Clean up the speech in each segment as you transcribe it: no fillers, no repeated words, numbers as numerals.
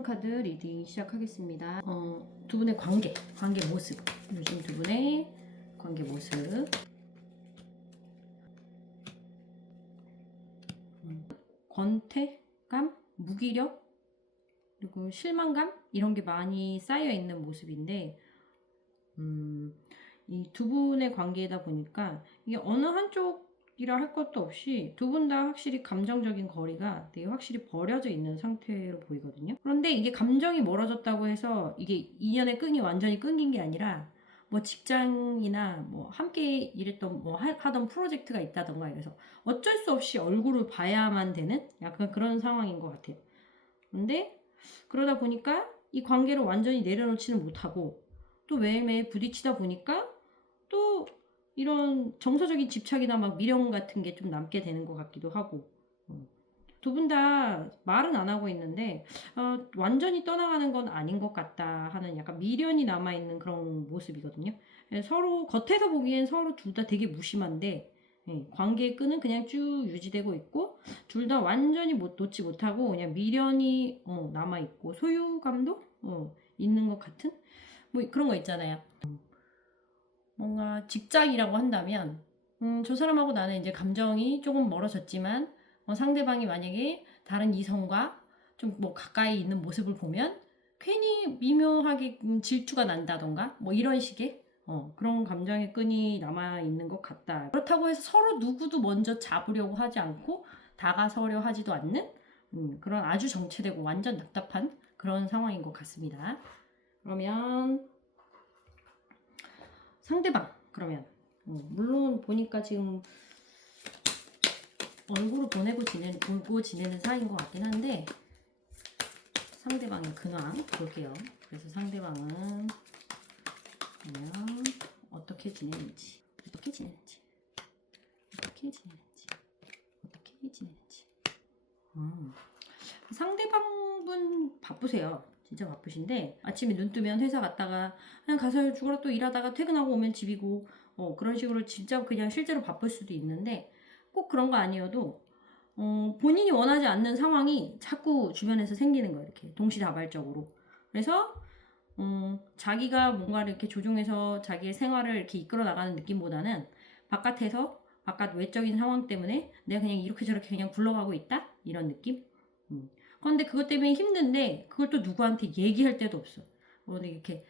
신선 카드 리딩 시작하겠습니다. 두 분의 관계 모습, 요즘 두 분의 관계 모습. 권태감, 무기력, 그리고 실망감 이런 게 많이 쌓여 있는 모습인데, 이 두 분의 관계다 보니까 이게 어느 한쪽이라 할 것도 없이 두 분 다 확실히 감정적인 거리가 되게 확실히 버려져 있는 상태로 보이거든요. 그런데 이게 감정이 멀어졌다고 해서 이게 인연의 끈이 완전히 끊긴 게 아니라, 뭐 직장이나 뭐 함께 일했던 뭐 하던 프로젝트가 있다던가 이래서 어쩔 수 없이 얼굴을 봐야만 되는 약간 그런 상황인 것 같아요. 근데 그러다 보니까 이 관계를 완전히 내려놓지는 못하고 또 매일매일 부딪히다 보니까 또 이런 정서적인 집착이나 막 미련 같은 게 좀 남게 되는 것 같기도 하고, 두 분 다 말은 안 하고 있는데 완전히 떠나가는 건 아닌 것 같다 하는 약간 미련이 남아있는 그런 모습이거든요. 서로 겉에서 보기엔 서로 둘 다 되게 무심한데, 관계의 끈은 그냥 쭉 유지되고 있고 둘 다 완전히 놓지 못하고 그냥 미련이 남아있고 소유감도 있는 것 같은 뭐 그런 거 있잖아요. 뭔가 직장이라고 한다면 저 사람하고 나는 이제 감정이 조금 멀어졌지만 상대방이 만약에 다른 이성과 좀 뭐 가까이 있는 모습을 보면 괜히 미묘하게 질투가 난다던가 뭐 이런 식의 그런 감정의 끈이 남아있는 것 같다. 그렇다고 해서 서로 누구도 먼저 잡으려고 하지 않고 다가서려 하지도 않는 그런 아주 정체되고 완전 답답한 그런 상황인 것 같습니다. 그러면 상대방, 그러면 물론 보니까 지금 얼굴을 보고 지내는 사이인 것 같긴 한데, 상대방의 근황 볼게요. 그래서 상대방은 그러면 어떻게 지내는지. 상대방분 바쁘세요. 진짜 바쁘신데 아침에 눈 뜨면 회사 갔다가 그냥 가서 죽어라 또 일하다가 퇴근하고 오면 집이고 그런 식으로 진짜 그냥 실제로 바쁠 수도 있는데, 꼭 그런 거 아니어도 본인이 원하지 않는 상황이 자꾸 주변에서 생기는 거예요. 이렇게 동시다발적으로. 그래서 자기가 뭔가를 이렇게 조종해서 자기의 생활을 이렇게 이끌어 나가는 느낌보다는 바깥 외적인 상황 때문에 내가 그냥 이렇게 저렇게 그냥 굴러가고 있다? 이런 느낌? 그런데 그것 때문에 힘든데 그걸 또 누구한테 얘기할 데도 없어. 근데 이렇게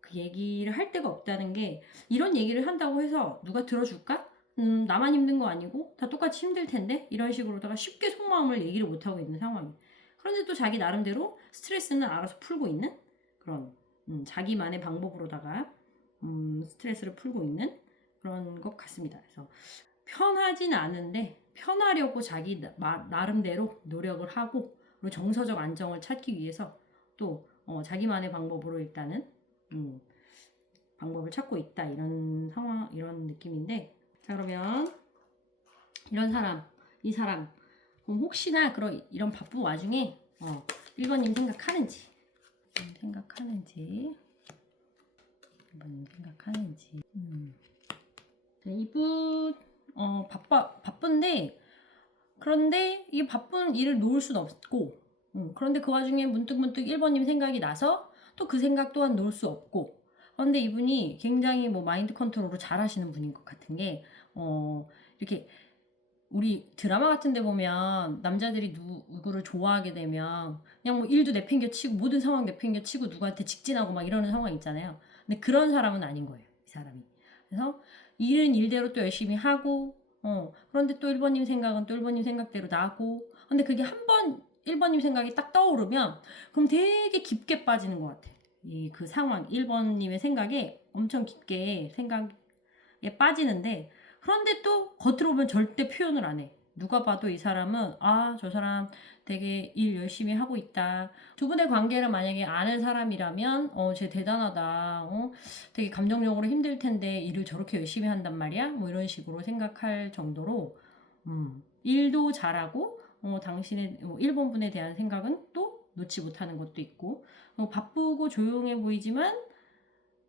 그 얘기를 할 데가 없다는 게, 이런 얘기를 한다고 해서 누가 들어줄까? 나만 힘든 거 아니고 다 똑같이 힘들 텐데? 이런 식으로다가 쉽게 속마음을 얘기를 못하고 있는 상황이에요. 그런데 또 자기 나름대로 스트레스는 알아서 풀고 있는 그런 자기만의 방법으로다가 스트레스를 풀고 있는 그런 것 같습니다. 그래서 편하진 않은데 편하려고 자기 나름대로 노력을 하고, 그리고 정서적 안정을 찾기 위해서 또 자기만의 방법으로 일단은 방법을 찾고 있다, 이런 상황, 이런 느낌인데, 자 그러면 이 사람 그럼 혹시나 이런 바쁜 와중에 1번님 생각하는지 이분 바쁜데, 그런데 이 바쁜 일을 놓을 수는 없고, 그런데 그 와중에 문득문득 1번님 생각이 나서 또 그 생각 또한 놓을 수 없고, 그런데 이분이 굉장히 뭐 마인드 컨트롤을 잘 하시는 분인 것 같은 게, 이렇게 우리 드라마 같은 데 보면 남자들이 누구를 좋아하게 되면 그냥 뭐 일도 내팽겨치고 모든 상황 내팽겨치고 누구한테 직진하고 막 이러는 상황 있잖아요. 근데 그런 사람은 아닌 거예요, 이 사람이. 그래서 일은 일대로 또 열심히 하고, 그런데 또 1번님 생각은 또 1번님 생각대로 나고, 근데 그게 한번 1번님 생각이 딱 떠오르면 그럼 되게 깊게 빠지는 것 같아. 그 상황, 1번님의 생각에 엄청 깊게 생각에 빠지는데, 그런데 또 겉으로 보면 절대 표현을 안 해. 누가 봐도 이 사람은 저 사람 되게 일 열심히 하고 있다. 두 분의 관계를 만약에 아는 사람이라면 쟤 대단하다. 되게 감정적으로 힘들 텐데 일을 저렇게 열심히 한단 말이야. 뭐 이런 식으로 생각할 정도로 일도 잘하고 당신의 1번 분에 대한 생각은 또 놓지 못하는 것도 있고, 바쁘고 조용해 보이지만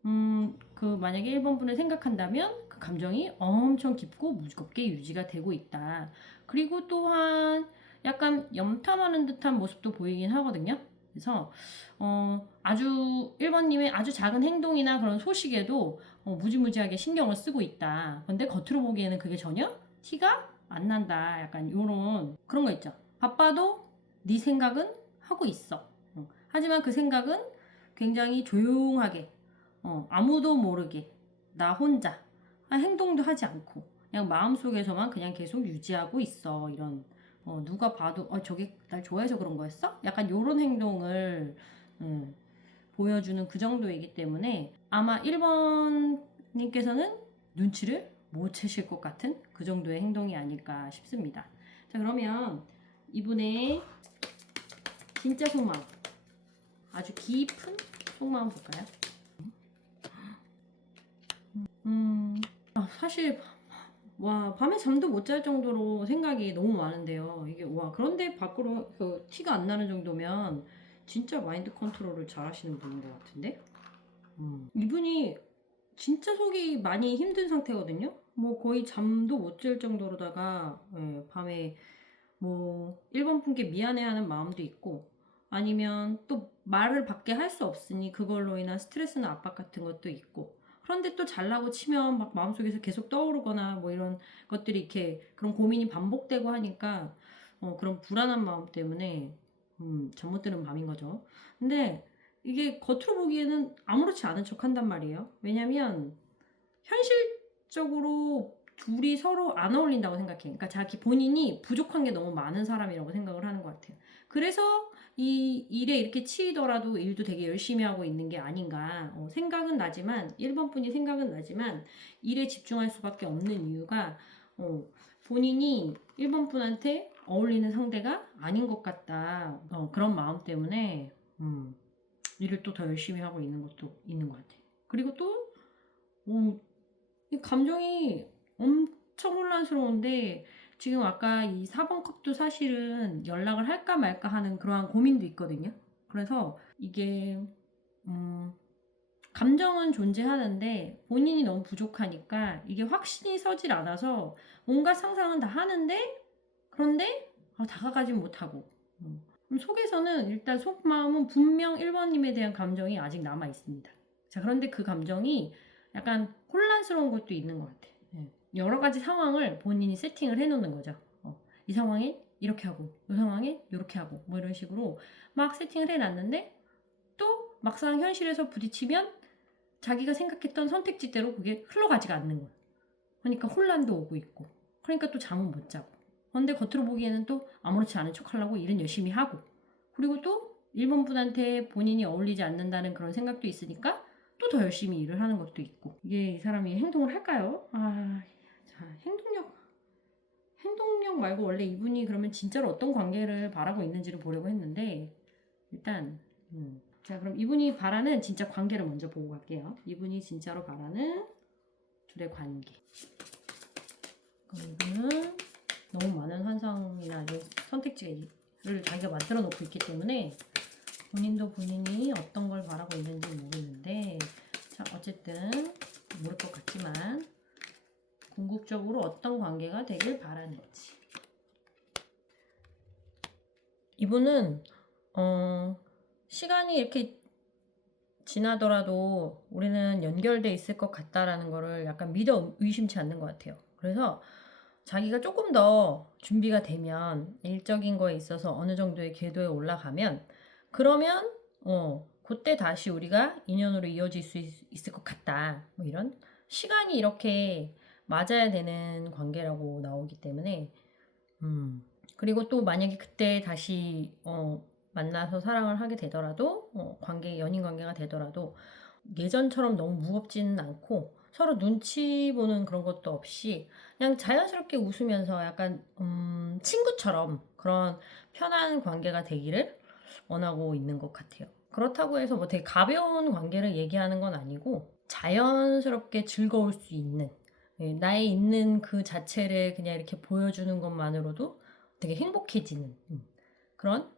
만약에 1번 분을 생각한다면 그 감정이 엄청 깊고 무겁게 유지가 되고 있다. 그리고 또한 약간 염탐하는 듯한 모습도 보이긴 하거든요. 그래서 아주 1번님의 아주 작은 행동이나 그런 소식에도 무지무지하게 신경을 쓰고 있다. 근데 겉으로 보기에는 그게 전혀 티가 안 난다. 약간 요런 그런 거 있죠. 바빠도 네 생각은 하고 있어. 하지만 그 생각은 굉장히 조용하게 아무도 모르게 나 혼자 행동도 하지 않고 그냥 마음속에서만 그냥 계속 유지하고 있어. 이런 누가 봐도 저게 날 좋아해서 그런 거였어? 약간 요런 행동을 보여주는 그 정도이기 때문에 아마 1번님께서는 눈치를 못 채실 것 같은 그 정도의 행동이 아닐까 싶습니다. 자, 그러면 이분의 진짜 속마음, 아주 깊은 속마음 볼까요? 사실 밤에 잠도 못 잘 정도로 생각이 너무 많은데요. 이게 그런데 밖으로 티가 안 나는 정도면 진짜 마인드 컨트롤을 잘 하시는 분인 것 같은데? 이분이 진짜 속이 많이 힘든 상태거든요. 뭐 거의 잠도 못 잘 정도로다가 밤에 뭐 1번 분께 미안해하는 마음도 있고 아니면 또 말을 밖에 할 수 없으니 그걸로 인한 스트레스나 압박 같은 것도 있고 그런데 또 잘나고 치면 막 마음속에서 계속 떠오르거나 뭐 이런 것들이 이렇게 그런 고민이 반복되고 하니까 그런 불안한 마음 때문에 잠 못 드는 밤인 거죠. 근데 이게 겉으로 보기에는 아무렇지 않은 척 한단 말이에요. 왜냐면 현실적으로 둘이 서로 안 어울린다고 생각해. 그러니까 자기 본인이 부족한 게 너무 많은 사람이라고 생각을 하는 것 같아요. 그래서 이 일에 이렇게 치이더라도 일도 되게 열심히 하고 있는 게 아닌가. 생각은 나지만 1번 분이 생각은 나지만 일에 집중할 수밖에 없는 이유가 본인이 1번 분한테 어울리는 상대가 아닌 것 같다. 그런 마음 때문에 일을 또 더 열심히 하고 있는 것도 있는 것 같아. 그리고 또 이 감정이 엄청 혼란스러운데 지금 아까 이 4번 컵도 사실은 연락을 할까 말까 하는 그러한 고민도 있거든요. 그래서 이게 감정은 존재하는데 본인이 너무 부족하니까 이게 확신이 서질 않아서 뭔가 상상은 다 하는데 그런데 다가가진 못하고 속에서는 일단 속마음은 분명 1번님에 대한 감정이 아직 남아 있습니다. 자, 그런데 그 감정이 약간 혼란스러운 것도 있는 것 같아. 여러 가지 상황을 본인이 세팅을 해놓는 거죠. 이 상황에 이렇게 하고, 이 상황에 이렇게 하고, 뭐 이런 식으로 막 세팅을 해놨는데 또 막상 현실에서 부딪히면 자기가 생각했던 선택지대로 그게 흘러가지가 않는 거예요. 그러니까 혼란도 오고 있고, 그러니까 또 잠은 못 자고. 그런데 겉으로 보기에는 또 아무렇지 않은 척 하려고 일은 열심히 하고, 그리고 또 1번 분한테 본인이 어울리지 않는다는 그런 생각도 있으니까 또 더 열심히 일을 하는 것도 있고. 이게 이 사람이 행동을 할까요? 자, 행동력 말고 원래 이분이 그러면 진짜로 어떤 관계를 바라고 있는지를 보려고 했는데 일단 자, 그럼 이분이 바라는 진짜 관계를 먼저 보고 갈게요. 이분이 진짜로 바라는 둘의 관계. 그럼 이분은 너무 많은 환상이나 선택지를 자기가 만들어 놓고 있기 때문에 본인도 본인이 어떤 걸 바라고 있는지 모르는데 자, 어쨌든 모를 것 같지만 궁극적으로 어떤 관계가 되길 바라는지. 이분은 시간이 이렇게 지나더라도 우리는 연결돼 있을 것 같다라는 거를 약간 믿어 의심치 않는 것 같아요. 그래서 자기가 조금 더 준비가 되면 일적인 거에 있어서 어느 정도의 궤도에 올라가면 그러면 그때 다시 우리가 인연으로 이어질 수 있을 것 같다. 뭐 이런 시간이 이렇게 맞아야 되는 관계라고 나오기 때문에 그리고 또 만약에 그때 다시 만나서 사랑을 하게 되더라도 연인 관계가 되더라도 예전처럼 너무 무겁지는 않고 서로 눈치 보는 그런 것도 없이 그냥 자연스럽게 웃으면서 약간 친구처럼 그런 편한 관계가 되기를 원하고 있는 것 같아요. 그렇다고 해서 뭐 되게 가벼운 관계를 얘기하는 건 아니고 자연스럽게 즐거울 수 있는 나의 있는 그 자체를 그냥 이렇게 보여주는 것만으로도 되게 행복해지는 그런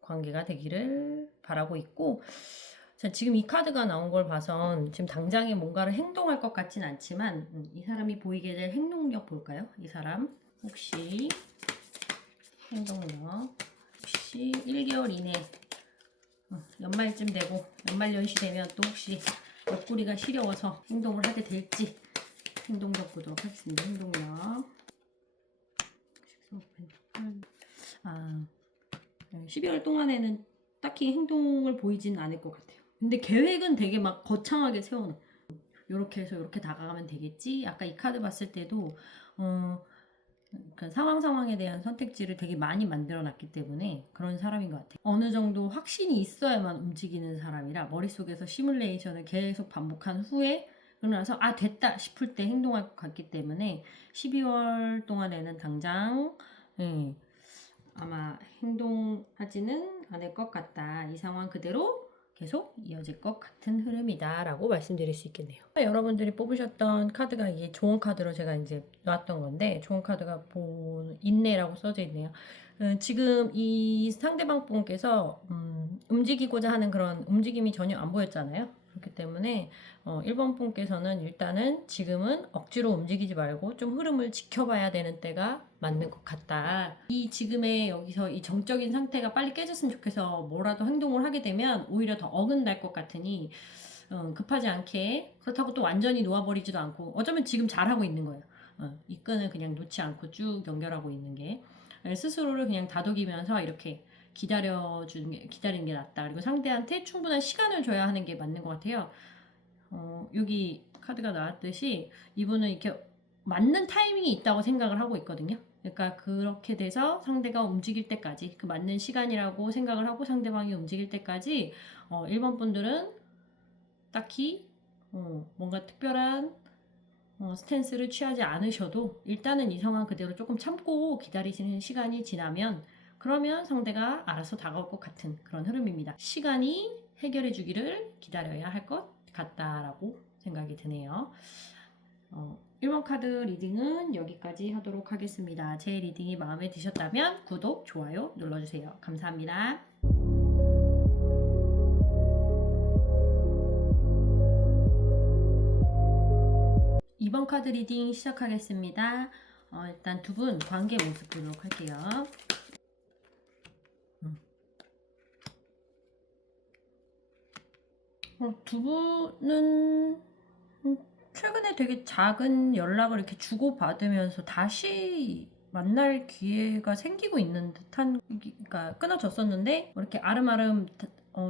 관계가 되기를 바라고 있고 자, 지금 이 카드가 나온 걸 봐선 지금 당장에 뭔가를 행동할 것 같진 않지만 이 사람이 보이게 될 행동력 볼까요? 이 사람 혹시 행동력 혹시 1개월 이내 연말쯤 되고 연말연시 되면 또 혹시 옆구리가 시려워서 행동을 하게 될지 행동력 보도록 하겠습니다. 행동력. 12월 동안에는 딱히 행동을 보이진 않을 것 같아요. 근데 계획은 되게 막 거창하게 세워놔. 이렇게 해서 이렇게 다가가면 되겠지. 아까 이 카드 봤을 때도 그러니까 상황에 대한 선택지를 되게 많이 만들어 놨기 때문에 그런 사람인 것 같아요. 어느 정도 확신이 있어야만 움직이는 사람이라 머릿속에서 시뮬레이션을 계속 반복한 후에 그러고 나서 됐다 싶을 때 행동할 것 같기 때문에 12월 동안에는 당장 아마 행동하지는 않을 것 같다. 이 상황 그대로 계속 이어질 것 같은 흐름이다 라고 말씀드릴 수 있겠네요. 여러분들이 뽑으셨던 카드가 이게 좋은 카드로 제가 이제 놨던 건데 좋은 카드가 인내라고 써져 있네요. 지금 이 상대방 분께서 움직이고자 하는 그런 움직임이 전혀 안 보였잖아요. 그렇기 때문에 1번 분께서는 일단은 지금은 억지로 움직이지 말고 좀 흐름을 지켜봐야 되는 때가 맞는 것 같다. 이 지금의 여기서 이 정적인 상태가 빨리 깨졌으면 좋겠어 뭐라도 행동을 하게 되면 오히려 더 어긋날 것 같으니 급하지 않게 그렇다고 또 완전히 놓아버리지도 않고 어쩌면 지금 잘하고 있는 거예요. 이 끈을 그냥 놓지 않고 쭉 연결하고 있는 게 스스로를 그냥 다독이면서 이렇게 기다리는 게 낫다. 그리고 상대한테 충분한 시간을 줘야 하는 게 맞는 것 같아요. 여기 카드가 나왔듯이 이분은 이렇게 맞는 타이밍이 있다고 생각을 하고 있거든요. 그러니까 그렇게 돼서 상대가 움직일 때까지 그 맞는 시간이라고 생각을 하고 상대방이 움직일 때까지 1번 분들은 딱히 뭔가 특별한 스탠스를 취하지 않으셔도 일단은 이 상황 그대로 조금 참고 기다리시는 시간이 지나면 그러면 상대가 알아서 다가올 것 같은 그런 흐름입니다. 시간이 해결해 주기를 기다려야 할 것 같다라고 생각이 드네요. 1번 카드 리딩은 여기까지 하도록 하겠습니다. 제 리딩이 마음에 드셨다면 구독, 좋아요 눌러주세요. 감사합니다. 2번 카드 리딩 시작하겠습니다. 일단 두 분 관계 모습 보도록 할게요. 두 분은 최근에 되게 작은 연락을 이렇게 주고받으면서 다시 만날 기회가 생기고 있는 듯한, 그러니까 끊어졌었는데 이렇게 아름아름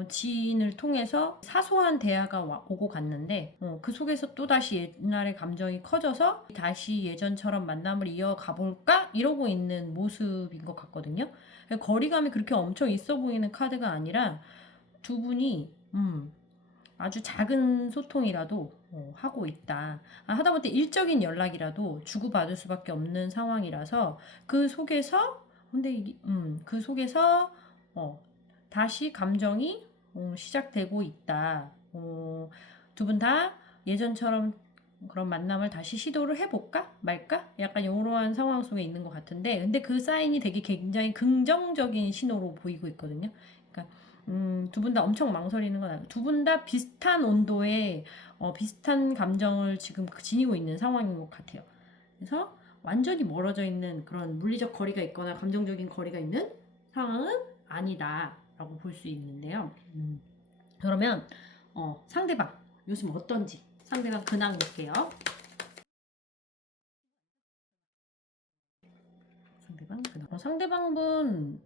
지인을 통해서 사소한 대화가 오고 갔는데 그 속에서 또다시 옛날의 감정이 커져서 다시 예전처럼 만남을 이어가 볼까? 이러고 있는 모습인 것 같거든요. 거리감이 그렇게 엄청 있어 보이는 카드가 아니라 두 분이 아주 작은 소통이라도 하고 있다. 하다못해 일적인 연락이라도 주고받을 수밖에 없는 상황이라서 그 속에서 그 속에서 다시 감정이 시작되고 있다. 두 분 다 예전처럼 그런 만남을 다시 시도를 해볼까 말까? 약간 이러한 상황 속에 있는 것 같은데 근데 그 사인이 되게 굉장히 긍정적인 신호로 보이고 있거든요. 그러니까 두 분 다 엄청 망설이는 건 아니고 두 분 다 비슷한 온도의 비슷한 감정을 지금 지니고 있는 상황인 것 같아요. 그래서 완전히 멀어져 있는 그런 물리적 거리가 있거나 감정적인 거리가 있는 상황은 아니다라고 볼 수 있는데요. 그러면 상대방 요즘 어떤지 상대방 근황 볼게요. 상대방분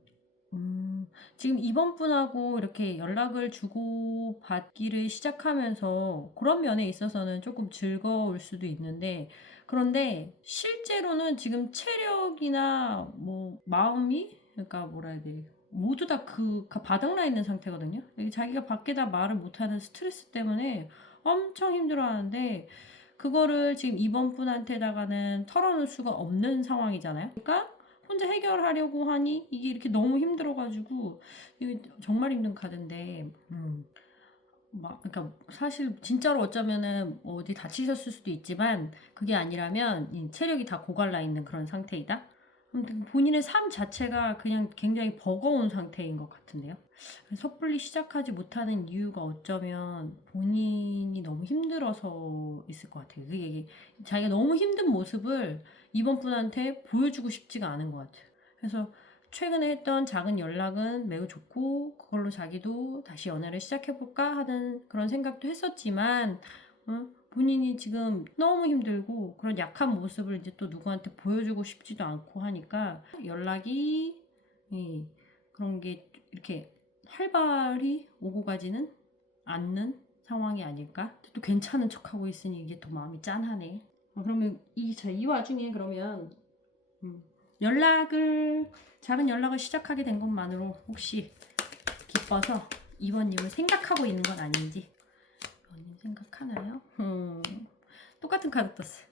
지금 이번 분하고 이렇게 연락을 주고받기를 시작하면서 그런 면에 있어서는 조금 즐거울 수도 있는데 그런데 실제로는 지금 체력이나 뭐 마음이 그러니까 뭐라 해야 돼 모두 다 그 바닥나 있는 상태거든요. 자기가 밖에다 말을 못하는 스트레스 때문에 엄청 힘들어하는데 그거를 지금 이번 분한테다가는 털어놓을 수가 없는 상황이잖아요. 그러니까 혼자 해결하려고 하니 이게 이렇게 너무 힘들어가지고 이게 정말 힘든 카드인데 그러니까 사실 진짜로 어쩌면은 어디 다치셨을 수도 있지만 그게 아니라면 체력이 다 고갈라 있는 그런 상태이다. 본인의 삶 자체가 그냥 굉장히 버거운 상태인 것 같은데요. 섣불리 시작하지 못하는 이유가 어쩌면 본인이 너무 힘들어서 있을 것 같아요. 이게 자기가 너무 힘든 모습을 이번 분한테 보여주고 싶지가 않은 것 같아요. 그래서 최근에 했던 작은 연락은 매우 좋고 그걸로 자기도 다시 연애를 시작해볼까 하는 그런 생각도 했었지만 본인이 지금 너무 힘들고 그런 약한 모습을 이제 또 누구한테 보여주고 싶지도 않고 하니까 연락이 그런 게 이렇게 활발히 오고 가지는 않는 상황이 아닐까? 또 괜찮은 척하고 있으니 이게 더 마음이 짠하네. 그러면 이 와중에 그러면 작은 연락을 시작하게 된 것만으로 혹시 기뻐서 이번님을 생각하고 있는 건 아닌지. 이번님 생각하나요? 똑같은 카드 떴어.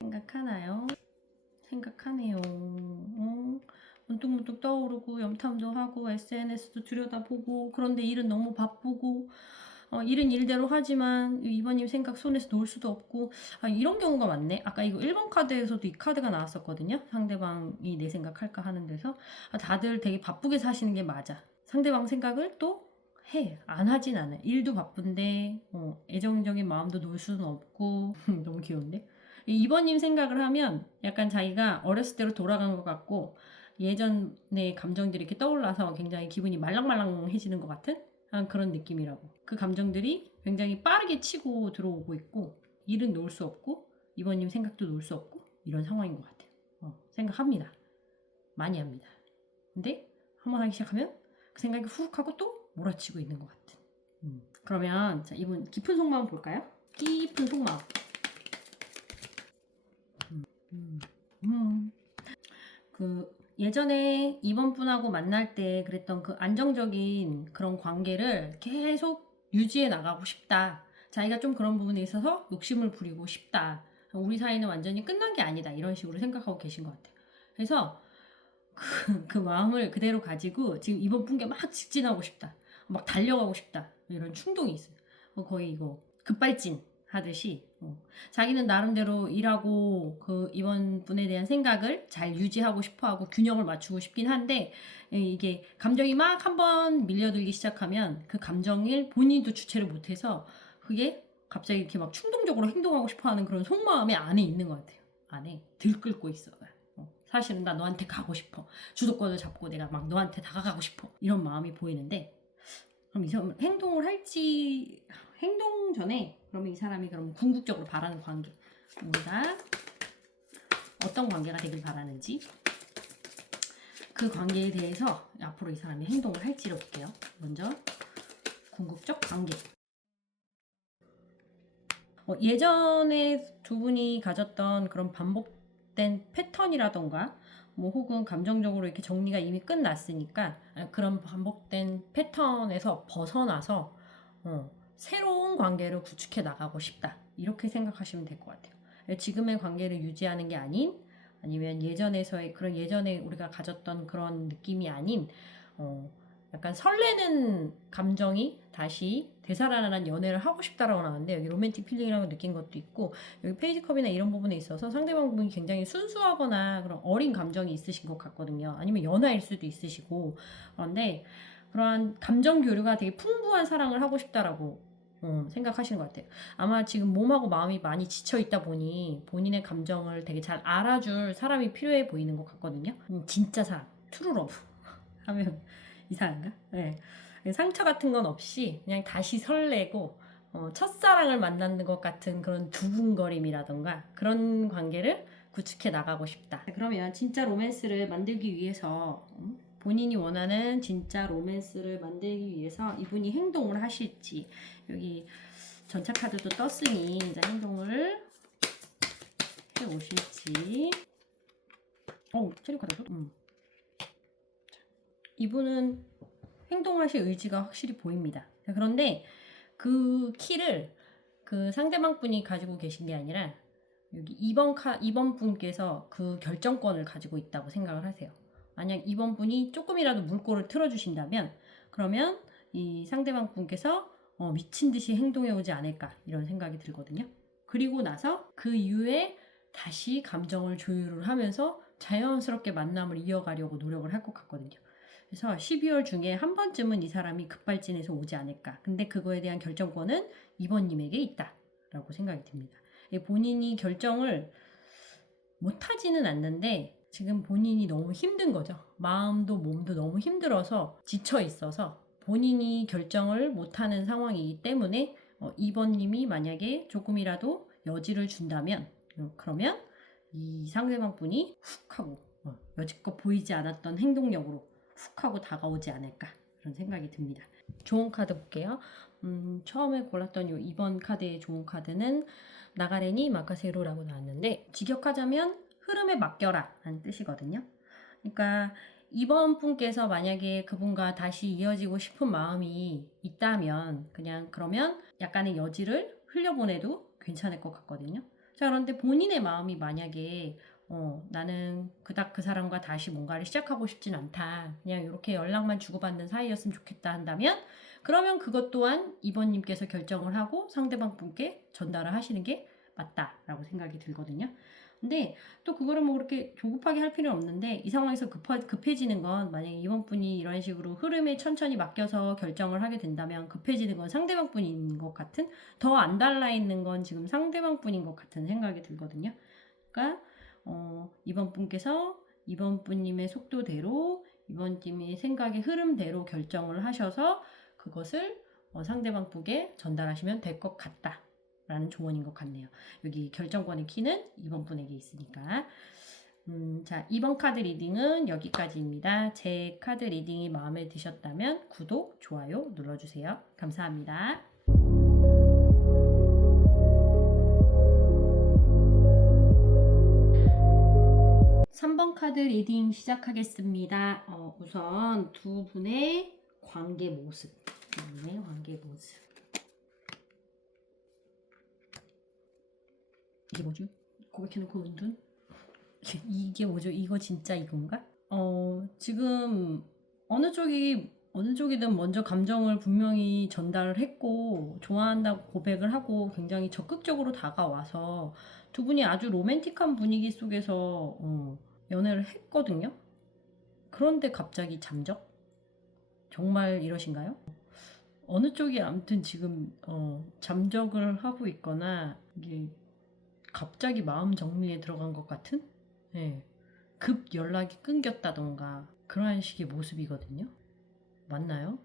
생각하나요? 생각하네요. 문득문득 떠오르고 염탐도 하고 SNS도 들여다보고 그런데 일은 너무 바쁘고 일은 일대로 하지만 이번님 생각 손에서 놓을 수도 없고 이런 경우가 많네. 아까 이거 1번 카드에서도 이 카드가 나왔었거든요. 상대방이 내 생각할까 하는 데서 다들 되게 바쁘게 사시는 게 맞아. 상대방 생각을 또 해. 안 하진 않아. 일도 바쁜데 애정적인 마음도 놓을 수는 없고 너무 귀여운데? 이번님 생각을 하면 약간 자기가 어렸을 때로 돌아간 것 같고 예전의 감정들이 이렇게 떠올라서 굉장히 기분이 말랑말랑해지는 것 같은 그런 느낌이라고. 그 감정들이 굉장히 빠르게 치고 들어오고 있고 일은 놓을 수 없고 이번님 생각도 놓을 수 없고 이런 상황인 것 같아요. 생각합니다. 많이 합니다. 근데 한번 하기 시작하면 그 생각이 훅 하고 또 몰아치고 있는 것 같은. 그러면 자, 이분 깊은 속마음 볼까요? 깊은 속마음. 그 예전에 이번 분하고 만날 때 그랬던 그 안정적인 그런 관계를 계속 유지해 나가고 싶다. 자기가 좀 그런 부분에 있어서 욕심을 부리고 싶다. 우리 사이는 완전히 끝난 게 아니다. 이런 식으로 생각하고 계신 것 같아요. 그래서 그 마음을 그대로 가지고 지금 이번 분께 막 직진하고 싶다. 막 달려가고 싶다. 이런 충동이 있어요. 거의 이거 급발진 하듯이 자기는 나름대로 일하고 그 이번 분에 대한 생각을 잘 유지하고 싶어하고 균형을 맞추고 싶긴 한데 이게 감정이 막 한번 밀려들기 시작하면 그 감정을 본인도 주체를 못해서 그게 갑자기 이렇게 막 충동적으로 행동하고 싶어하는 그런 속마음이 안에 있는 것 같아요. 안에 들끓고 있어. 사실은 나 너한테 가고 싶어. 주도권을 잡고 내가 막 너한테 다가가고 싶어. 이런 마음이 보이는데 그럼 이 사람 행동을 할지 행동 전에 그러면 이 사람이 그럼 궁극적으로 바라는 관계 우리가 어떤 관계가 되길 바라는지 그 관계에 대해서 앞으로 이 사람이 행동을 할지를 볼게요. 먼저 궁극적 관계. 예전에 두 분이 가졌던 그런 반복된 패턴이라던가 뭐 혹은 감정적으로 이렇게 정리가 이미 끝났으니까 그런 반복된 패턴에서 벗어나서 새로운 관계를 구축해 나가고 싶다. 이렇게 생각하시면 될 것 같아요. 지금의 관계를 유지하는 게 아닌 아니면 예전에서의 그런 예전에 우리가 가졌던 그런 느낌이 아닌 약간 설레는 감정이 다시 되살아나는 연애를 하고 싶다라고 나왔는데 여기 로맨틱 필링이라고 느낀 것도 있고 여기 페이지 컵이나 이런 부분에 있어서 상대방 분이 굉장히 순수하거나 그런 어린 감정이 있으신 것 같거든요. 아니면 연하일 수도 있으시고 그런데 그러한 감정 교류가 되게 풍부한 사랑을 하고 싶다라고 생각하시는 것 같아요. 아마 지금 몸하고 마음이 많이 지쳐 있다 보니 본인의 감정을 되게 잘 알아줄 사람이 필요해 보이는 것 같거든요. 진짜 사랑, 트루러브 하면 이상한가? 네. 상처 같은 건 없이 그냥 다시 설레고 첫사랑을 만나는 것 같은 그런 두근거림이라던가 그런 관계를 구축해 나가고 싶다. 그러면 진짜 로맨스를 만들기 위해서 본인이 원하는 진짜 로맨스를 만들기 위해서 이분이 행동을 하실지 여기 전차 카드도 떴으니 이제 행동을 해 오실지 체리 카드도 이분은 행동하실 의지가 확실히 보입니다. 그런데 그 키를 그 상대방 분이 가지고 계신 게 아니라 여기 2번 분께서 그 결정권을 가지고 있다고 생각을 하세요. 만약 2번 분이 조금이라도 물꼬를 틀어주신다면 그러면 이 상대방 분께서 미친 듯이 행동해 오지 않을까 이런 생각이 들거든요. 그리고 나서 그 이후에 다시 감정을 조율을 하면서 자연스럽게 만남을 이어가려고 노력을 할 것 같거든요. 그래서 12월 중에 한 번쯤은 이 사람이 급발진해서 오지 않을까. 근데 그거에 대한 결정권은 2번님에게 있다라고 생각이 듭니다. 본인이 결정을 못하지는 않는데 지금 본인이 너무 힘든 거죠. 마음도 몸도 너무 힘들어서 지쳐 있어서 본인이 결정을 못하는 상황이기 때문에 2번님이 만약에 조금이라도 여지를 준다면 그러면 이 상대방 분이 훅 하고 여지껏 보이지 않았던 행동력으로 훅 하고 다가오지 않을까 그런 생각이 듭니다. 좋은 카드 볼게요. 처음에 골랐던 이 2번 카드의 좋은 카드는 나가레니 마카세로라고 나왔는데 직역하자면 흐름에 맡겨라 라는 뜻이거든요. 그러니까 2번 분께서 만약에 그분과 다시 이어지고 싶은 마음이 있다면 그냥 그러면 약간의 여지를 흘려보내도 괜찮을 것 같거든요. 자, 그런데 본인의 마음이 만약에 나는 그닥 그 사람과 다시 뭔가를 시작하고 싶진 않다. 그냥 이렇게 연락만 주고받는 사이였으면 좋겠다 한다면 그러면 그것 또한 2번님께서 결정을 하고 상대방 분께 전달을 하시는 게 맞다라고 생각이 들거든요. 근데 또 그거를 뭐 그렇게 조급하게 할 필요는 없는데 이 상황에서 급해지는 건 만약에 2번 분이 이런 식으로 흐름에 천천히 맡겨서 결정을 하게 된다면 급해지는 건 상대방 분인 것 같은 더 안 달라있는 건 지금 상대방 분인 것 같은 생각이 들거든요. 그러니까 2번 분께서 2번 분님의 속도대로 2번 팀의 생각의 흐름대로 결정을 하셔서 그것을 상대방 분께 전달하시면 될 것 같다 라는 조언인 것 같네요. 여기 결정권의 키는 2번 분에게 있으니까. 자, 2번 카드 리딩은 여기까지입니다. 제 카드 리딩이 마음에 드셨다면 구독, 좋아요 눌러주세요. 감사합니다. 3번 카드 리딩 시작하겠습니다. 우선 두 분의 관계 모습. 이게 뭐죠? 고백해놓고 은둔? 이게 뭐죠? 이거 진짜 이건가? 지금 어느 쪽이든 먼저 감정을 분명히 전달을 했고 좋아한다고 고백을 하고 굉장히 적극적으로 다가와서 두 분이 아주 로맨틱한 분위기 속에서 연애를 했거든요. 그런데 갑자기 잠적? 정말 이러신가요? 어느 쪽이 아무튼 지금 잠적을 하고 있거나 이게 갑자기 마음 정리에 들어간 것 같은? 네. 급 연락이 끊겼다던가 그러한 식의 모습이거든요. 맞나요?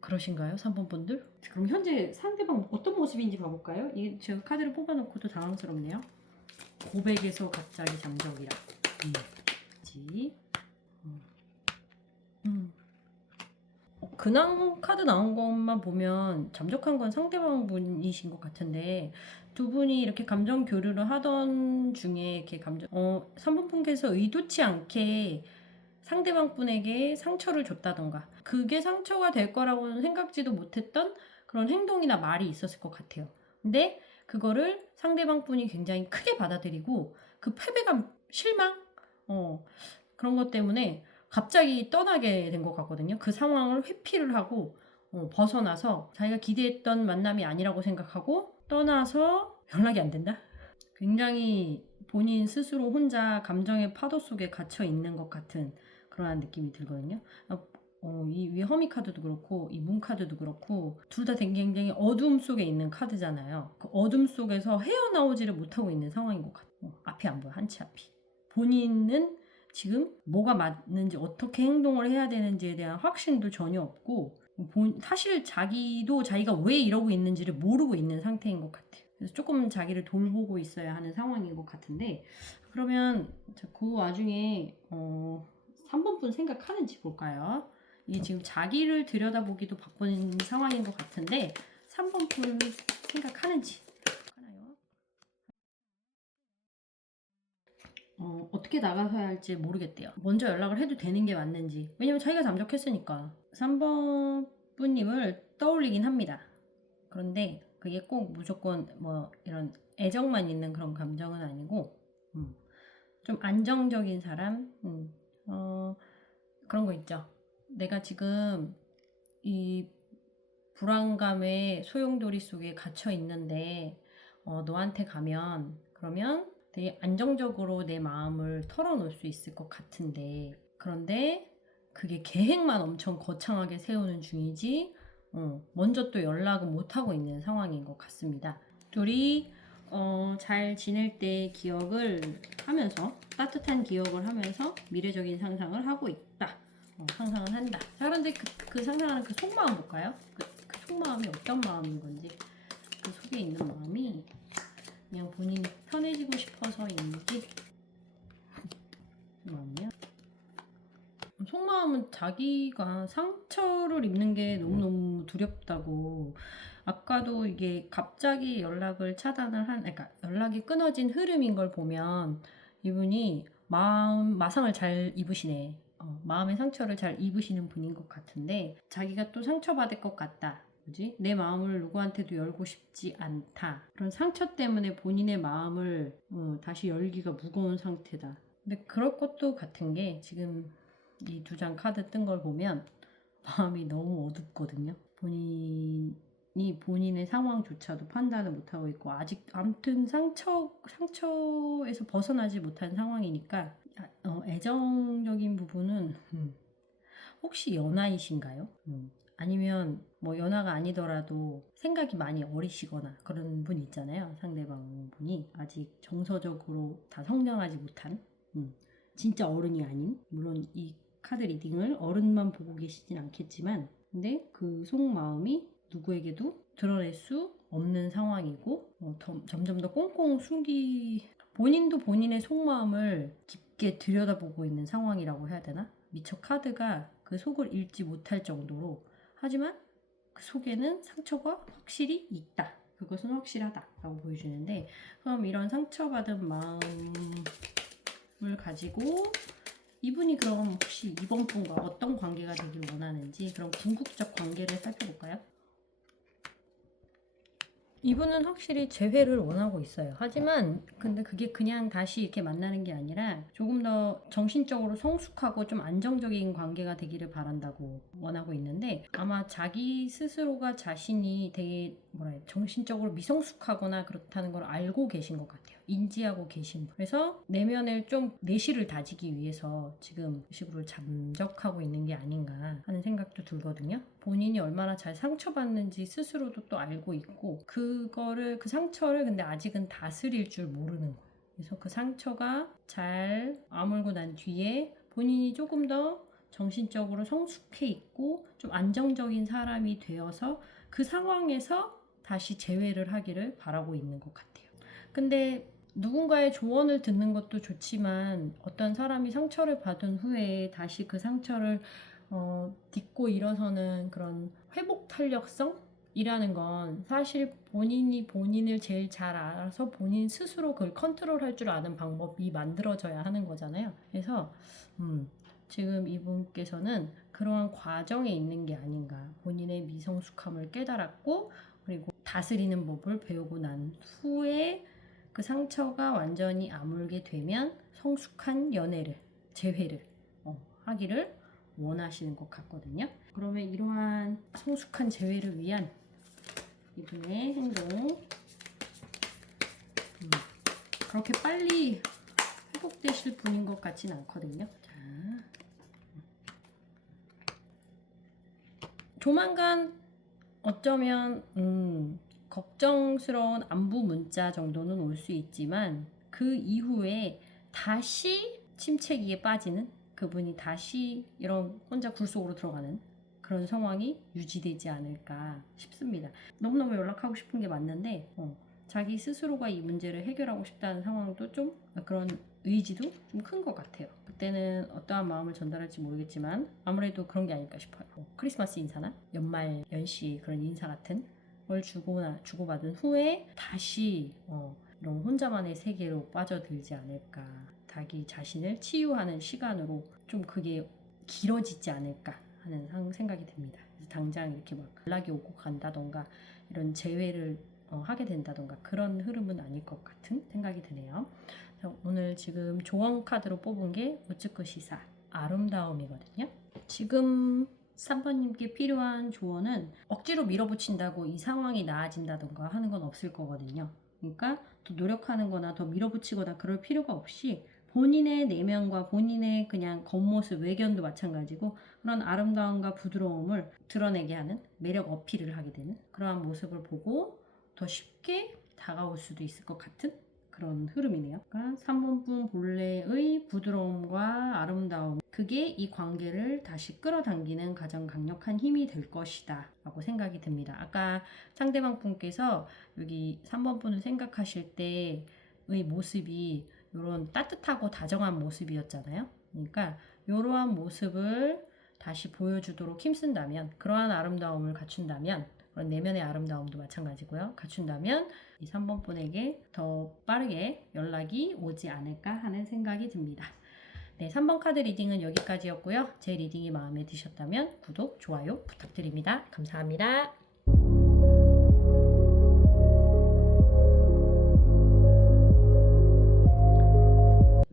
그러신가요? 3번 분들? 그럼 현재 상대방 어떤 모습인지 봐볼까요? 이게 제가 카드를 뽑아놓고도 당황스럽네요. 고백에서 갑자기 잠적이라. 근황 카드 나온 것만 보면 잠적한 건 상대방 분이신 것 같은데 두 분이 이렇게 감정 교류를 하던 중에 이렇게 3번 분께서 의도치 않게 상대방 분에게 상처를 줬다던가 그게 상처가 될 거라고는 생각지도 못했던 그런 행동이나 말이 있었을 것 같아요. 근데 그거를 상대방 분이 굉장히 크게 받아들이고 그 패배감, 실망 그런 것 때문에 갑자기 떠나게 된 것 같거든요. 그 상황을 회피를 하고 벗어나서 자기가 기대했던 만남이 아니라고 생각하고 떠나서 연락이 안 된다? 굉장히 본인 스스로 혼자 감정의 파도 속에 gat혀 있는 것 같은 그러한 느낌이 들거든요. 이 위에 허미 카드도 그렇고 이 문 카드도 그렇고 둘 다 굉장히 어둠 속에 있는 카드잖아요. 그 어둠 속에서 헤어나오지를 못하고 있는 상황인 것 같아요. 앞이 안 보여. 한치 앞이. 본인은 지금 뭐가 맞는지 어떻게 행동을 해야 되는지에 대한 확신도 전혀 없고 사실 자기도 자기가 왜 이러고 있는지를 모르고 있는 상태인 것 같아요. 그래서 조금 자기를 돌보고 있어야 하는 상황인 것 같은데 그러면 그 와중에 3번 분 생각하는지 볼까요? 이게 지금 자기를 들여다보기도 바쁜 상황인 것 같은데 3번 분 생각하는지 하나요? 어떻게 나가서야 할지 모르겠대요. 먼저 연락을 해도 되는 게 맞는지. 왜냐면 자기가 잠적했으니까. 3번 분님을 떠올리긴 합니다. 그런데 그게 꼭 무조건 뭐 이런 애정만 있는 그런 감정은 아니고 좀 안정적인 사람 그런 거 있죠. 내가 지금 이 불안감의 소용돌이 속에 갇혀 있는데 너한테 가면 그러면 되게 안정적으로 내 마음을 털어놓을 수 있을 것 같은데 그런데 그게 계획만 엄청 거창하게 세우는 중이지 먼저 또 연락은 못하고 있는 상황인 것 같습니다. 둘이 잘 지낼 때 기억을 하면서 따뜻한 기억을 하면서 미래적인 상상을 하고 있다. 상상을 한다. 자, 그런데 그 상상하는 그 속마음 볼까요? 그 속마음이 어떤 마음인 건지, 그 속에 있는 마음이 그냥 본인이 편해지고 싶어서인지 마음이야. 속마음은 자기가 상처를 입는 게 너무너무 두렵다고. 아까도 이게 갑자기 연락을 차단을 그러니까 연락이 끊어진 흐름인 걸 보면 이분이 마상을 잘 입으시네. 마음의 상처를 잘 입으시는 분인 것 같은데, 자기가 또 상처받을 것 같다. 뭐지? 내 마음을 누구한테도 열고 싶지 않다. 그런 상처 때문에 본인의 마음을 다시 열기가 무거운 상태다. 근데 그럴 것도 같은 게, 지금 이 두 장 카드 뜬 걸 보면 마음이 너무 어둡거든요. 본인의 상황조차도 판단을 못하고 있고, 아직 아무튼 상처에서 벗어나지 못한 상황이니까 애정적인 부분은 혹시 연하이신가요? 아니면 뭐 연하가 아니더라도 생각이 많이 어리시거나 그런 분 있잖아요. 상대방 분이 아직 정서적으로 다 성장하지 못한 진짜 어른이 아닌, 물론 이 카드 리딩을 어른만 보고 계시진 않겠지만, 근데 그 속마음이 누구에게도 드러낼 수 없는 상황이고, 점점 더 꽁꽁 본인도 본인의 속마음을 깊게 들여다보고 있는 상황이라고 해야 되나? 미처 카드가 그 속을 읽지 못할 정도로, 하지만 그 속에는 상처가 확실히 있다. 그것은 확실하다 라고 보여주는데, 그럼 이런 상처받은 마음을 가지고 이분이 그럼 혹시 이번 분과 어떤 관계가 되길 원하는지, 그런 궁극적 관계를 살펴볼까요? 이분은 확실히 재회를 원하고 있어요. 하지만 근데 그게 그냥 다시 이렇게 만나는 게 아니라 조금 더 정신적으로 성숙하고 좀 안정적인 관계가 되기를 바란다고 원하고 있는데, 아마 자기 스스로가 자신이 되게 정신적으로 미성숙하거나 그렇다는 걸 알고 계신 것 같아요. 인지하고 계신 분. 그래서 내면을 좀 내실을 다지기 위해서 지금 그 식으로 잠적하고 있는 게 아닌가 하는 생각도 들거든요. 본인이 얼마나 잘 상처받는지 스스로도 또 알고 있고, 그 상처를 근데 아직은 다스릴 줄 모르는 거예요. 그래서 그 상처가 잘 아물고 난 뒤에 본인이 조금 더 정신적으로 성숙해 있고 좀 안정적인 사람이 되어서 그 상황에서 다시 재회를 하기를 바라고 있는 것 같아요. 근데 누군가의 조언을 듣는 것도 좋지만, 어떤 사람이 상처를 받은 후에 다시 그 상처를 딛고 일어서는 그런 회복 탄력성이라는 건 사실 본인이 본인을 제일 잘 알아서 본인 스스로 그걸 컨트롤할 줄 아는 방법이 만들어져야 하는 거잖아요. 그래서 지금 이분께서는 그러한 과정에 있는 게 아닌가. 본인의 미성숙함을 깨달았고, 그리고 다스리는 법을 배우고 난 후에 그 상처가 완전히 아물게 되면 성숙한 재회를 하기를 원하시는 것 같거든요. 그러면 이러한 성숙한 재회를 위한 이분의 행동, 그렇게 빨리 회복되실 분인 것 같진 않거든요. 자, 조만간 어쩌면 걱정스러운 안부 문자 정도는 올 수 있지만, 그 이후에 다시 침체기에 빠지는, 그분이 다시 이런 혼자 굴 속으로 들어가는 그런 상황이 유지되지 않을까 싶습니다. 너무너무 연락하고 싶은 게 맞는데 자기 스스로가 이 문제를 해결하고 싶다는 상황도 좀, 그런 의지도 좀 큰 것 같아요. 그때는 어떠한 마음을 전달할지 모르겠지만 아무래도 그런 게 아닐까 싶어요. 크리스마스 인사나 연말 연시 그런 인사 같은 걸 주고받은 후에 다시 이런 혼자만의 세계로 빠져들지 않을까. 자기 자신을 치유하는 시간으로 좀 그게 길어지지 않을까 하는 생각이 듭니다. 그래서 당장 이렇게 막 연락이 오고 간다던가 이런 재회를 하게 된다던가 그런 흐름은 아닐 것 같은 생각이 드네요. 오늘 지금 조언 카드로 뽑은 게 우츠쿠시사, 아름다움이거든요. 지금 3번님께 필요한 조언은 억지로 밀어붙인다고 이 상황이 나아진다던가 하는 건 없을 거거든요. 그러니까 더 노력하는 거나 더 밀어붙이거나 그럴 필요가 없이 본인의 내면과 본인의 그냥 겉모습, 외견도 마찬가지고 그런 아름다움과 부드러움을 드러내게 하는, 매력 어필을 하게 되는 그러한 모습을 보고 더 쉽게 다가올 수도 있을 것 같은 그런 흐름이네요. 그러니까 3번분 본래의 부드러움과 아름다움, 그게 이 관계를 다시 끌어당기는 가장 강력한 힘이 될 것이다 라고 생각이 듭니다. 아까 상대방 분께서 여기 3번분을 생각하실 때의 모습이 이런 따뜻하고 다정한 모습이었잖아요. 그러니까 이러한 모습을 다시 보여주도록 힘쓴다면, 그러한 아름다움을 갖춘다면, 그런 내면의 아름다움도 마찬가지고요. 갖춘다면 이 3번 분에게 더 빠르게 연락이 오지 않을까 하는 생각이 듭니다. 네, 3번 카드 리딩은 여기까지였고요. 제 리딩이 마음에 드셨다면 구독, 좋아요 부탁드립니다. 감사합니다.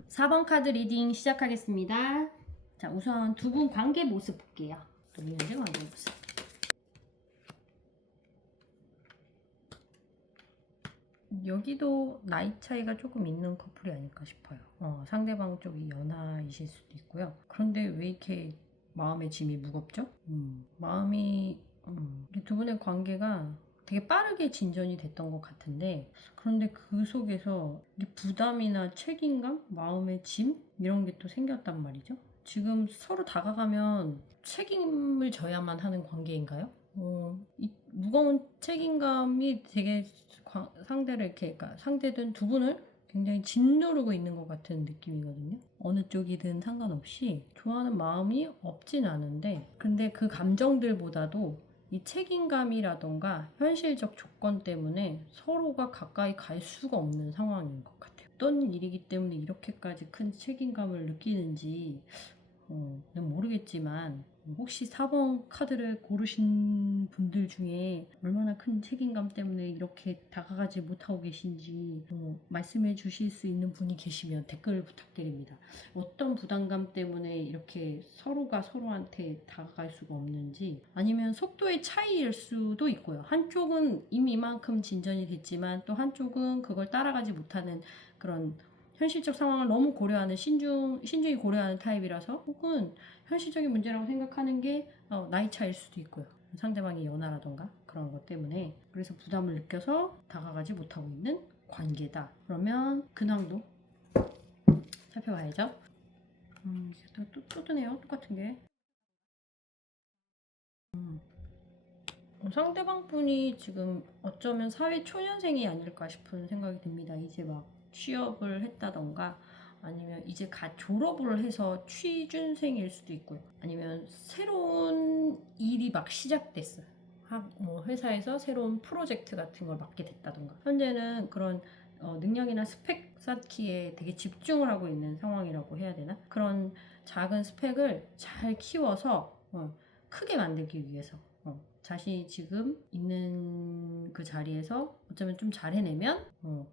4번 카드 리딩 시작하겠습니다. 자, 우선 두 분 관계 모습 볼게요. 또 현재 관계 모습. 여기도 나이 차이가 조금 있는 커플이 아닐까 싶어요. 상대방 쪽이 연하이실 수도 있고요. 그런데 왜 이렇게 마음의 짐이 무겁죠? 마음이 두 분의 관계가 되게 빠르게 진전이 됐던 것 같은데, 그런데 그 속에서 부담이나 책임감, 마음의 짐 이런 게 또 생겼단 말이죠. 지금 서로 다가가면 책임을 져야만 하는 관계인가요? 이 무거운 책임감이 되게 상대를 이렇게, 그러니까 상대든 두 분을 굉장히 짓누르고 있는 것 같은 느낌이거든요. 어느 쪽이든 상관없이 좋아하는 마음이 없진 않은데, 근데 그 감정들보다도 이 책임감이라던가 현실적 조건 때문에 서로가 가까이 갈 수가 없는 상황인 것 같아요. 어떤 일이기 때문에 이렇게까지 큰 책임감을 느끼는지 는 모르겠지만, 혹시 4번 카드를 고르신 분들 중에 얼마나 큰 책임감 때문에 이렇게 다가가지 못하고 계신지 말씀해 주실 수 있는 분이 계시면 댓글 부탁드립니다. 어떤 부담감 때문에 이렇게 서로가 서로한테 다가갈 수가 없는지, 아니면 속도의 차이일 수도 있고요. 한쪽은 이미 이만큼 진전이 됐지만 또 한쪽은 그걸 따라가지 못하는 그런 현실적 상황을 너무 고려하는 신중히 고려하는 타입이라서, 혹은 현실적인 문제라고 생각하는 게 나이 차일 수도 있고요. 상대방이 연하라던가 그런 것 때문에, 그래서 부담을 느껴서 다가가지 못하고 있는 관계다. 그러면 근황도 살펴봐야죠. 또 뜨네요. 똑같은 게. 상대방 분이 지금 어쩌면 사회 초년생이 아닐까 싶은 생각이 듭니다. 이제 막 취업을 했다던가, 아니면 이제 갓 졸업을 해서 취준생일 수도 있고요. 아니면 새로운 일이 막 시작됐어요. 회사에서 새로운 프로젝트 같은 걸 맡게 됐다던가. 현재는 그런 능력이나 스펙 쌓기에 되게 집중을 하고 있는 상황이라고 해야 되나? 그런 작은 스펙을 잘 키워서 크게 만들기 위해서 자신이 지금 있는 그 자리에서 어쩌면 좀 잘 해내면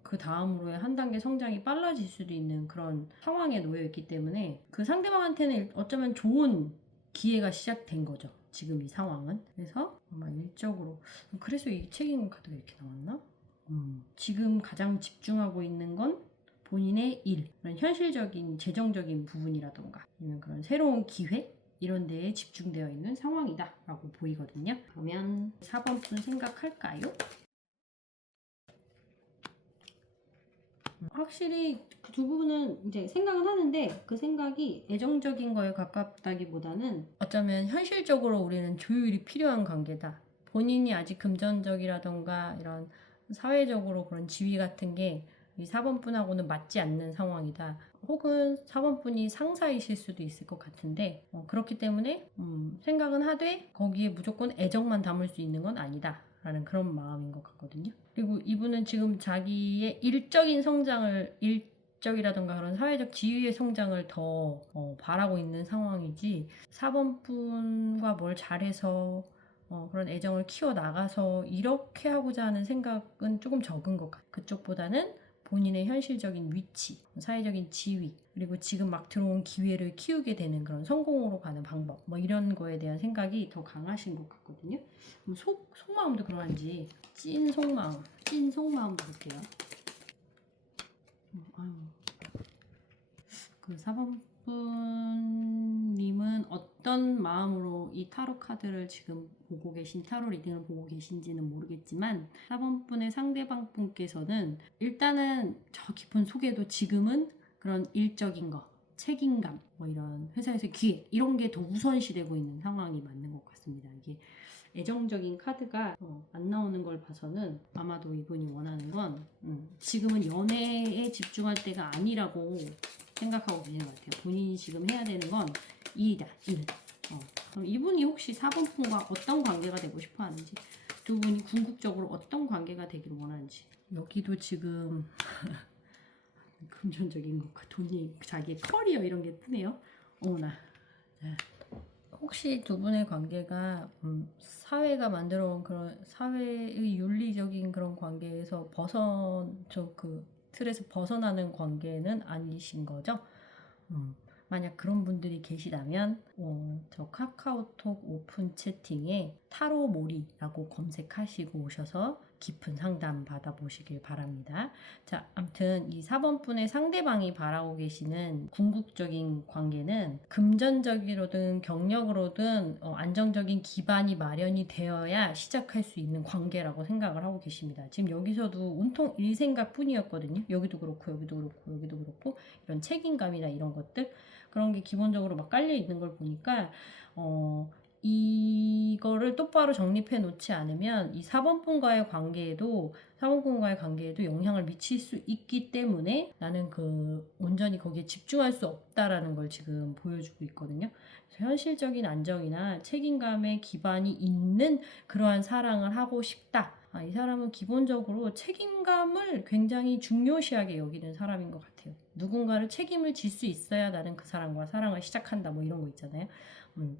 그 다음으로의 한 단계 성장이 빨라질 수도 있는 그런 상황에 놓여 있기 때문에, 그 상대방한테는 어쩌면 좋은 기회가 시작된 거죠. 지금 이 상황은. 그래서 아마 일적으로, 그래서 이 책임 카드가 이렇게 나왔나? 지금 가장 집중하고 있는 건 본인의 일, 그런 현실적인 재정적인 부분이라던가, 아니면 그런 새로운 기회, 이런 데에 집중되어 있는 상황이다 라고 보이거든요. 그러면 4번 분 생각할까요? 확실히 두 분은 이제 생각은 하는데, 그 생각이 애정적인 거에 가깝다기보다는 어쩌면 현실적으로 우리는 조율이 필요한 관계다. 본인이 아직 금전적이라던가 이런 사회적으로 그런 지위 같은 게 이 4번 분하고는 맞지 않는 상황이다. 혹은 4번 분이 상사이실 수도 있을 것 같은데, 그렇기 때문에 생각은 하되 거기에 무조건 애정만 담을 수 있는 건 아니다 라는 그런 마음인 것 같거든요. 그리고 이분은 지금 자기의 일적인 성장을, 일적이라던가 그런 사회적 지위의 성장을 더 바라고 있는 상황이지, 4번 분과 뭘 잘해서 그런 애정을 키워나가서 이렇게 하고자 하는 생각은 조금 적은 것 같아요. 그쪽보다는 본인의 현실적인 위치, 사회적인 지위, 그리고 지금 막 들어온 기회를 키우게 되는 그런 성공으로 가는 방법, 이런 거에 대한 생각이 더 강하신 것 같거든요. 속마음도 그러한지 찐 속마음 볼게요. 그 4번 분님은 어떤 마음으로 이 타로 카드를 지금 보고 계신, 타로 리딩을 보고 계신지는 모르겠지만 4번 분의 상대방 분께서는 일단은 저 깊은 속에도 지금은 그런 일적인 거, 책임감, 뭐 이런 회사에서의 기획 이런 게 더 우선시되고 있는 상황이 맞는 것 같습니다. 이게 애정적인 카드가 안 나오는 걸 봐서는 아마도 이분이 원하는 건 지금은 연애에 집중할 때가 아니라고 생각하고 계시는 것 같아요. 본인이 지금 해야 되는 건 일이다, 일. 그럼 이분이 혹시 4번 분과 어떤 관계가 되고 싶어 하는지, 두 분이 궁극적으로 어떤 관계가 되기를 원하는지. 여기도 지금 금전적인 것과 돈이, 자기의 커리어 이런 게 뜨네요. 어머나. 자, 혹시 두 분의 관계가 사회가 만들어온 그런 사회의 윤리적인 그런 관계에서 그 틀에서 벗어나는 관계는 아니신 거죠? 만약 그런 분들이 계시다면 저 카카오톡 오픈 채팅에 타로몰이라고 검색하시고 오셔서 깊은 상담 받아보시길 바랍니다. 자, 아무튼 이 4번 분의 상대방이 바라고 계시는 궁극적인 관계는 금전적으로든 경력으로든 안정적인 기반이 마련이 되어야 시작할 수 있는 관계라고 생각을 하고 계십니다. 지금 여기서도 온통 일생각뿐이었거든요. 여기도 그렇고 여기도 그렇고 여기도 그렇고 이런 책임감이나 이런 것들, 그런 게 기본적으로 막 깔려 있는 걸 보니까 이거를 똑바로 정립해 놓지 않으면 이 4번 분과의 관계에도 영향을 미칠 수 있기 때문에 나는 온전히 거기에 집중할 수 없다라는 걸 지금 보여주고 있거든요. 그래서 현실적인 안정이나 책임감의 기반이 있는 그러한 사랑을 하고 싶다. 이 사람은 기본적으로 책임감을 굉장히 중요시하게 여기는 사람인 것 같아요. 누군가를 책임을 질 수 있어야 나는 그 사람과 사랑을 시작한다, 뭐 이런 거 있잖아요.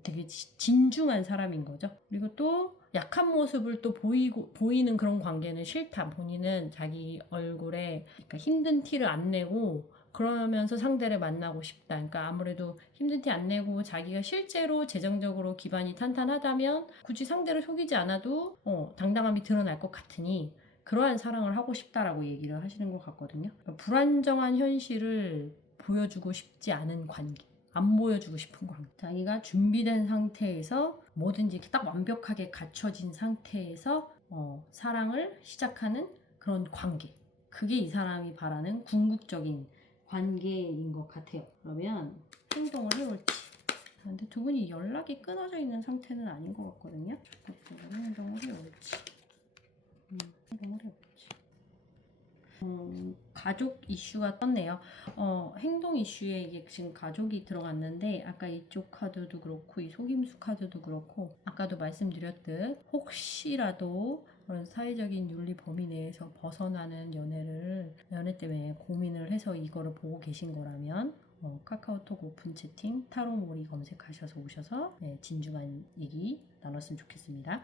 되게 진중한 사람인 거죠. 그리고 또 약한 모습을 또 보이는 그런 관계는 싫다. 본인은 자기 얼굴에 그러니까 힘든 티를 안 내고 그러면서 상대를 만나고 싶다. 그러니까 아무래도 힘든 티 안 내고 자기가 실제로 재정적으로 기반이 탄탄하다면 굳이 상대를 속이지 않아도 당당함이 드러날 것 같으니 그러한 사랑을 하고 싶다라고 얘기를 하시는 것 같거든요. 그러니까 불안정한 현실을 보여주고 싶지 않은 관계. 안 보여주고 싶은 관계. 자기가 준비된 상태에서 뭐든지 딱 완벽하게 갖춰진 상태에서 사랑을 시작하는 그런 관계. 그게 이 사람이 바라는 궁극적인 관계인 것 같아요. 그러면 행동을 해볼지. 근데 두 분이 연락이 끊어져 있는 상태는 아닌 것 같거든요. 행동을 해볼지. 행동을 해볼지. 가족 이슈가 떴네요. 행동 이슈에 이게 지금 가족이 들어갔는데 아까 이쪽 카드도 그렇고 이 속임수 카드도 그렇고 아까도 말씀드렸듯 혹시라도 그런 사회적인 윤리 범위 내에서 벗어나는 연애 때문에 고민을 해서 이거를 보고 계신 거라면 카카오톡 오픈 채팅 타로몰이 검색하셔서 오셔서 진중한 얘기 나눴으면 좋겠습니다.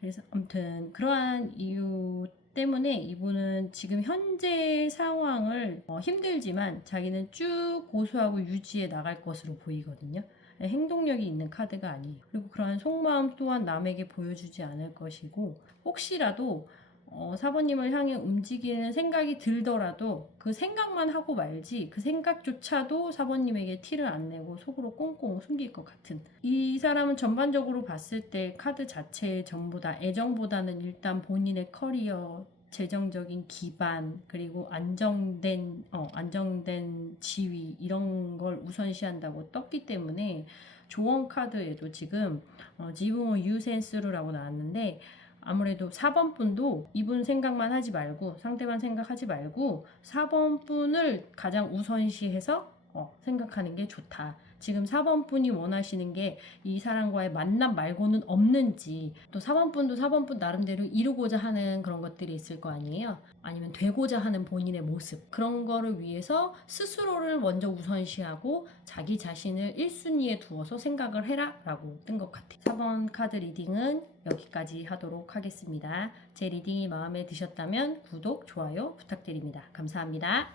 그래서 아무튼 그러한 이유 때문에 이분은 지금 현재 상황을 힘들지만 자기는 쭉 고수하고 유지해 나갈 것으로 보이거든요. 행동력이 있는 카드가 아니에요. 그리고 그러한 속마음 또한 남에게 보여주지 않을 것이고 혹시라도 4번님을 향해 움직이는 생각이 들더라도 그 생각만 하고 말지 그 생각조차도 4번님에게 티를 안 내고 속으로 꽁꽁 숨길 것 같은, 이 사람은 전반적으로 봤을 때 카드 자체의 전부 다 애정보다는 일단 본인의 커리어, 재정적인 기반, 그리고 안정된 지위 이런 걸 우선시한다고 떴기 때문에 조언 카드에도 지금 지붕의 유센스루라고 나왔는데 아무래도 4번 분도 이분 생각만 하지 말고 상대방 생각하지 말고 4번 분을 가장 우선시해서 생각하는 게 좋다. 지금 4번 분이 원하시는 게 이 사람과의 만남 말고는 없는지, 또 4번 분도 4번 분 나름대로 이루고자 하는 그런 것들이 있을 거 아니에요. 아니면 되고자 하는 본인의 모습, 그런 거를 위해서 스스로를 먼저 우선시하고 자기 자신을 1순위에 두어서 생각을 해라 라고 뜬 것 같아요. 4번 카드 리딩은 여기까지 하도록 하겠습니다. 제 리딩이 마음에 드셨다면 구독, 좋아요 부탁드립니다. 감사합니다.